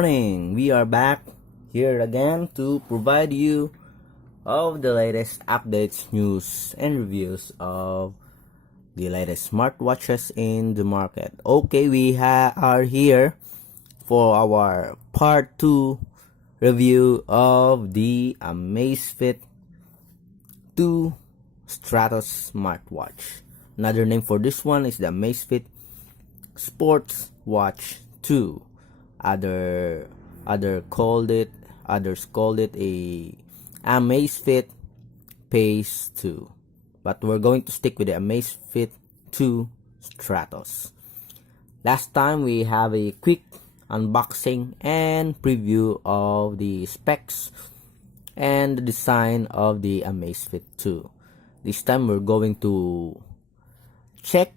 morning. We are back here again to provide you of the latest updates, news, and reviews of the latest smartwatches in the market. Okay, we are here for our part 2 review of the Amazfit 2 Stratos smartwatch. Another name for this one is the Amazfit Sports Watch 2. Others called it a Amazfit Pace 2, but we're going to stick with the Amazfit 2 Stratos. Last time we have a quick unboxing and preview of the specs and the design of the Amazfit 2. This time we're going to check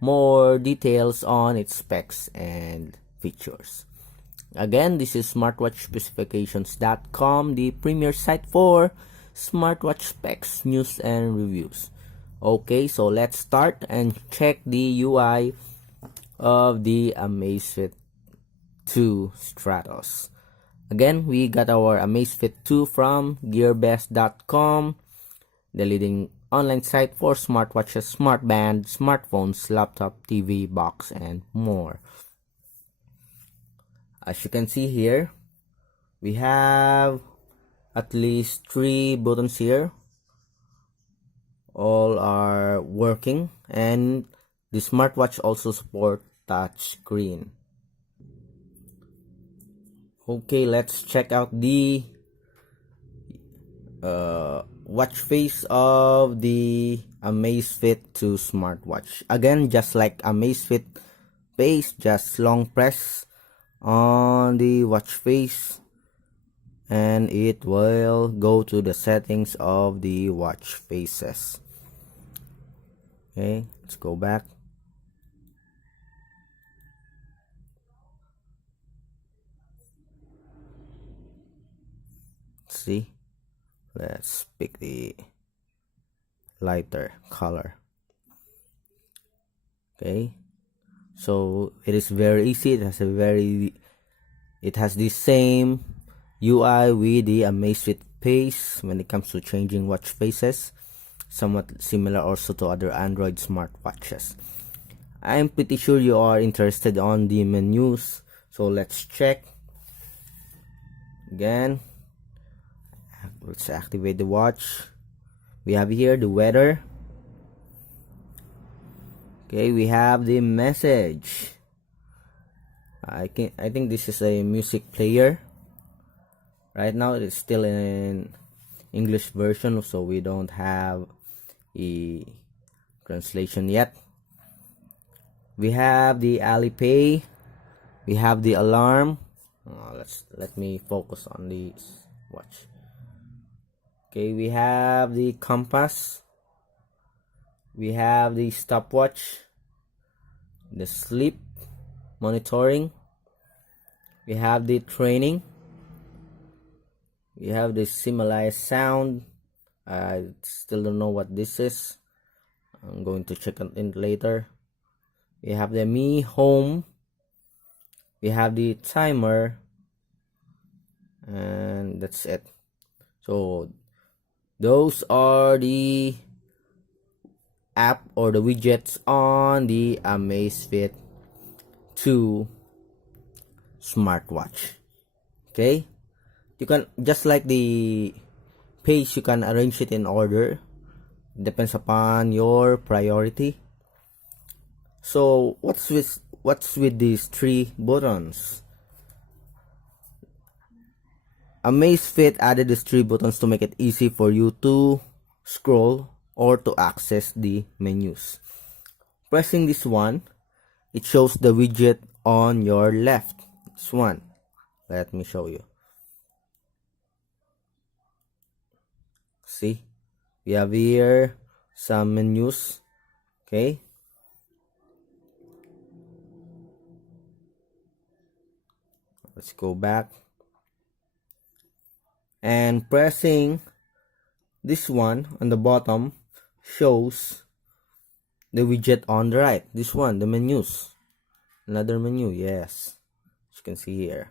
more details on its specs and features. Again, this is smartwatchspecifications.com, the premier site for smartwatch specs, news, and reviews. Okay, so let's start and check the UI of the Amazfit 2 Stratos. Again, we got our Amazfit 2 from gearbest.com, the leading online site for smartwatches, smartbands, smartphones, laptop, TV, box, and more. As you can see here, we have at least 3 buttons here. All are working, and the smartwatch also supports touch screen. Okay, let's check out the watch face of the Amazfit 2 smartwatch. Again, just like Amazfit Pace, just long press on the watch face and it will go to the settings of the watch faces. Okay, let's go back. Let's see. Let's pick the lighter color. Okay, so it is very easy. It has the same UI with the Amazfit Pace when it comes to changing watch faces, somewhat similar also to other Android smartwatches. I'm pretty sure you are interested on the menus, so let's check. Again, let's activate the watch. We have here the weather. Okay, we have the message. I think this is a music player. Right now it's still in English version, so we don't have a translation yet. We have the Alipay. We have the alarm. Let me focus on this watch. Okay, we have the compass. We have the stopwatch, the sleep monitoring. We have the training. We have the simulated sound. I still don't know what this is. I'm going to check it in later. We have the Mi Home. We have the timer, and that's it. So those are the app or the widgets on the Amazfit 2 smartwatch. Okay, you can, just like the Pace, you can arrange it in order. Depends upon your priority. So what's with these 3 buttons? Amazfit added these 3 buttons to make it easy for you to scroll or to access the menus. Pressing this one, it shows the widget on your left. This one, let me show you. See, we have here some menus. Okay, let's go back, and pressing this one on the bottom shows the widget on the right. This one, the menus. Another menu, yes, as you can see here.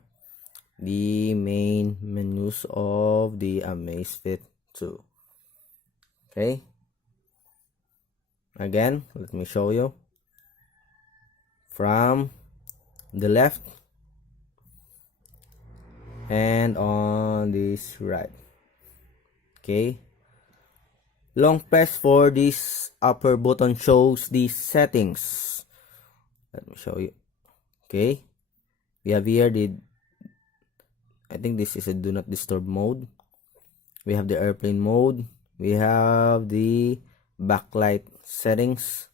the main menus of the Amazfit 2. Okay, again, let me show you from the left and on this right. Okay, long press for this upper button shows the settings. Let me show you. Okay, we have here I think this is a do not disturb mode. We have the airplane mode. We have the backlight settings,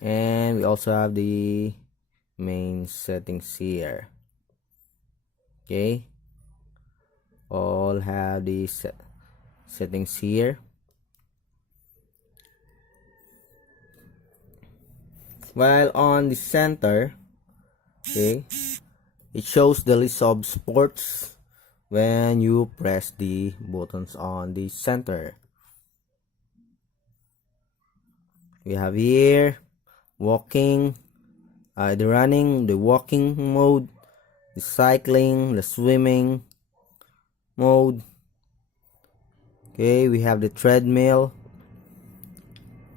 and we also have the main settings here. Okay, all have the settings here. While on the center, okay, it shows the list of sports when you press the buttons on the center. We have here walking, the running, the walking mode, the cycling, the swimming mode. Okay, we have the treadmill.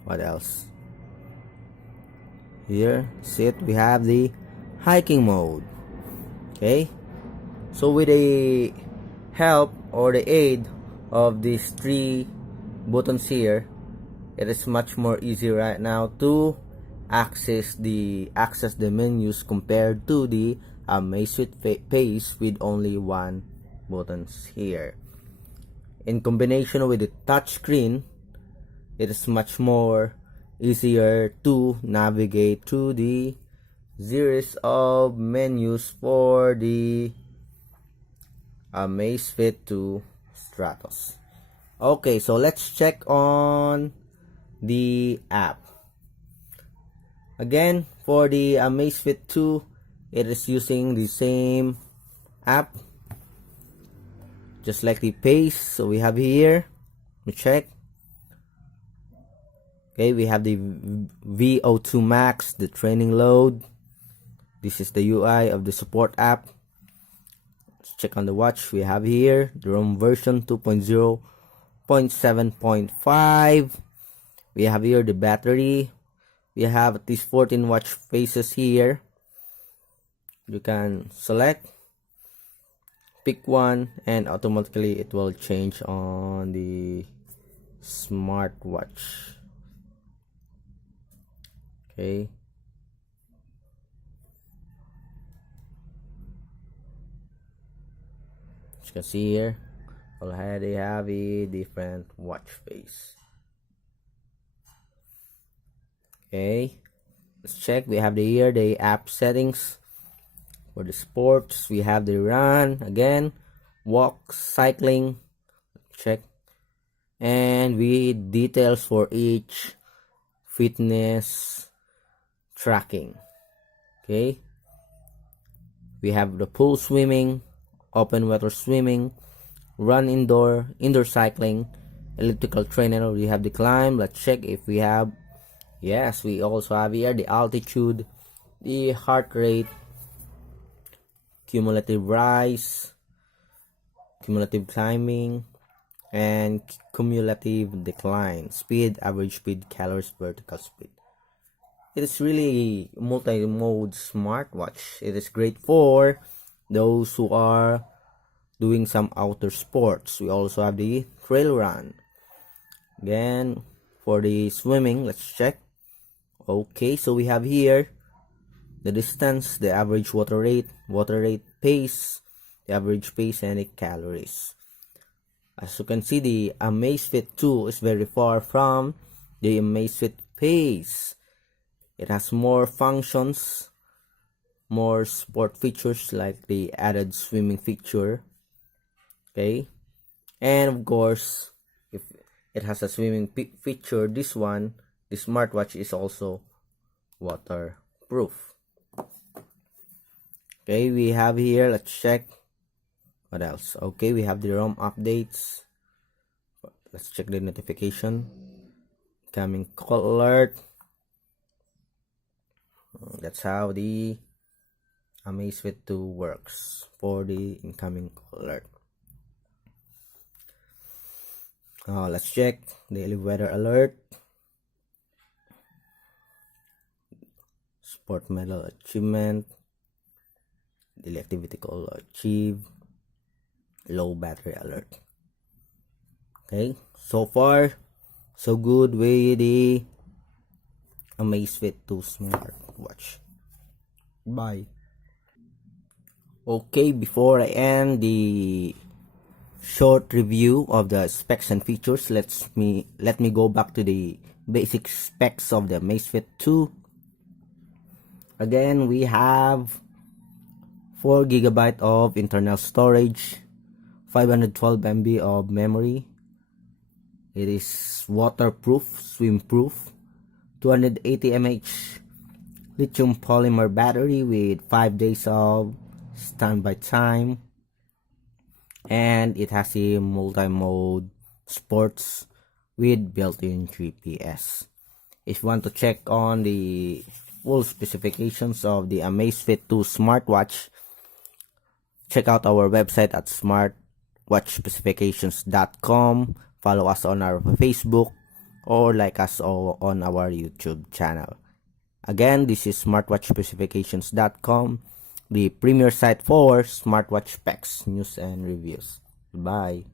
What else? Here, we have the hiking mode. Okay, so with the help or the aid of these three buttons here, it is much more easy right now to access the menus compared to the Amazfit Pace with only one buttons here. In combination with the touch screen, it is much more easier to navigate through the series of menus for the Amazfit 2 Stratos. Okay, so let's check on the app. Again, for the Amazfit 2, it is using the same app just like the Pace. So we have here, we check. Okay, we have the VO2 Max, the training load. This is the UI of the support app. Let's check on the watch. We have here the ROM version 2.0.7.5. We have here the battery. We have at least 14 watch faces here. You can select, pick one, and automatically it will change on the smartwatch. Okay, as you can see here, already have a different watch face. Okay, let's check. We have the app settings. For the sports, we have the run, again, walk, cycling, check, and with details for each fitness tracking. Okay, we have the pool swimming, open water swimming, run indoor cycling, elliptical trainer. We have the climb. Let's check if we have. Yes, we also have here the altitude, the heart rate, cumulative rise, cumulative climbing, and cumulative decline, speed, average speed, calories, vertical speed. It is really multi-mode smartwatch. It is great for those who are doing some outdoor sports. We also have the trail run. Again, for the swimming, let's check. Okay, so we have here the distance, the average water rate, pace, the average pace, and the calories. As you can see, the Amazfit 2 is very far from the Amazfit Pace. It has more functions, more sport features like the added swimming feature. Okay, and of course, if it has a swimming feature, this smartwatch is also waterproof. Okay, we have here, let's check what else. Okay, we have the ROM updates. Let's check the notification. Coming call alert. That's how the Amazfit 2 works for the incoming call alert. Let's check daily weather alert, sport medal achievement, daily activity call achieved, low battery alert. Okay, so far so good with the Amazfit 2 smartwatch. Bye. Okay, before I end the short review of the specs and features, let me go back to the basic specs of the Amazfit 2. Again, we have 4GB of internal storage, 512 MB of memory. It is waterproof, swim-proof, 280 mAh lithium polymer battery with 5 days of standby time, and it has a multi-mode sports with built-in GPS. If you want to check on the full specifications of the Amazfit 2 smartwatch, check out our website at smartwatchspecifications.com. Follow us on our Facebook or like us on our YouTube channel. Again, this is smartwatchspecifications.com, the premier site for smartwatch specs, news, and reviews. Bye.